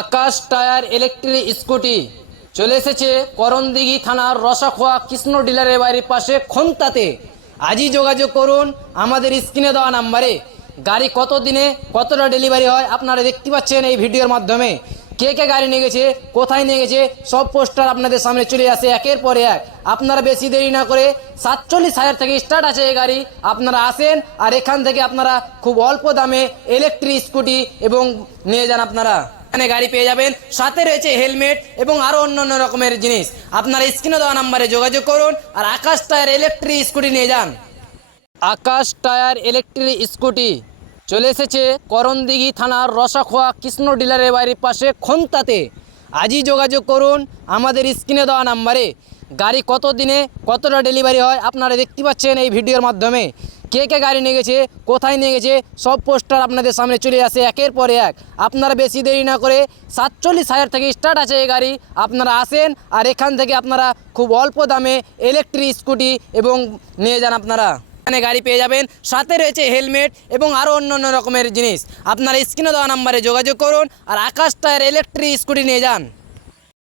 আকাশ tyre electric scooty চলে এসেছে করণদিঘি থানার রসাখোয়া কৃষ্ণ ডিলারের বাড়ির পাশে খন্তাতে। আজই যোগাযোগ করুন আমাদের স্ক্রিনে দেওয়া নাম্বারে। গাড়ি কত দিনে কতটা ডেলিভারি হয় আপনারা দেখতে পাচ্ছেন এই ভিডিওর মাধ্যমে। কে কে গাড়ি নিয়ে গেছে, কোথায় নিয়ে গেছে, সব পোস্টার আপনাদের সামনে চলে আসে একের পর এক। আপনারা বেশি দেরি না করে 47,000 থেকে স্টার্ট আছে এই গাড়ি, আপনারা আসেন আর এখান থেকে আপনারা খুব অল্প দামে ইলেকট্রিক স্কুটি এবং নিয়ে যান। আপনারা এখানে গাড়ি পেয়ে যাবেন, সাথে রয়েছে হেলমেট এবং আরো অন্যান্য রকমের জিনিস। আপনারা স্ক্রিনে দেওয়া নাম্বারে যোগাযোগ করুন আর আকাশ টায়ার ইলেকট্রিক স্কুটি নিয়ে যান। আকাশ টায়ার ইলেকট্রিক স্কুটি চলে এসেছে করণদিঘি থানার রসাখোয়া কৃষ্ণ ডিলারের বাড়ির পাশে খন্তাতে। আজই যোগাযোগ করুন আমাদের স্ক্রিনে দেওয়া নাম্বারে। গাড়ি কত দিনে কতটা ডেলিভারি হয় আপনারা দেখতে পাচ্ছেন এই ভিডিওর মাধ্যমে। কে কে গাড়ি নিয়ে গেছে, কোথায় নিয়ে গেছে, সব পোস্টার আপনাদের সামনে চলে আসে একের পর এক। আপনারা বেশি দেরি না করে 47,000 থেকে স্টার্ট আছে এই গাড়ি, আপনারা আসেন আর এখান থেকে আপনারা খুব অল্প দামে ইলেকট্রিক স্কুটি এবং নিয়ে যান। আপনারা এখানে গাড়ি পেয়ে যাবেন, সাথে রয়েছে হেলমেট এবং আরও অন্যান্য রকমের জিনিস। আপনারা স্ক্রিনে দেওয়া নাম্বারে যোগাযোগ করুন আর আকাশ টায়ার ইলেকট্রিক স্কুটি নিয়ে যান।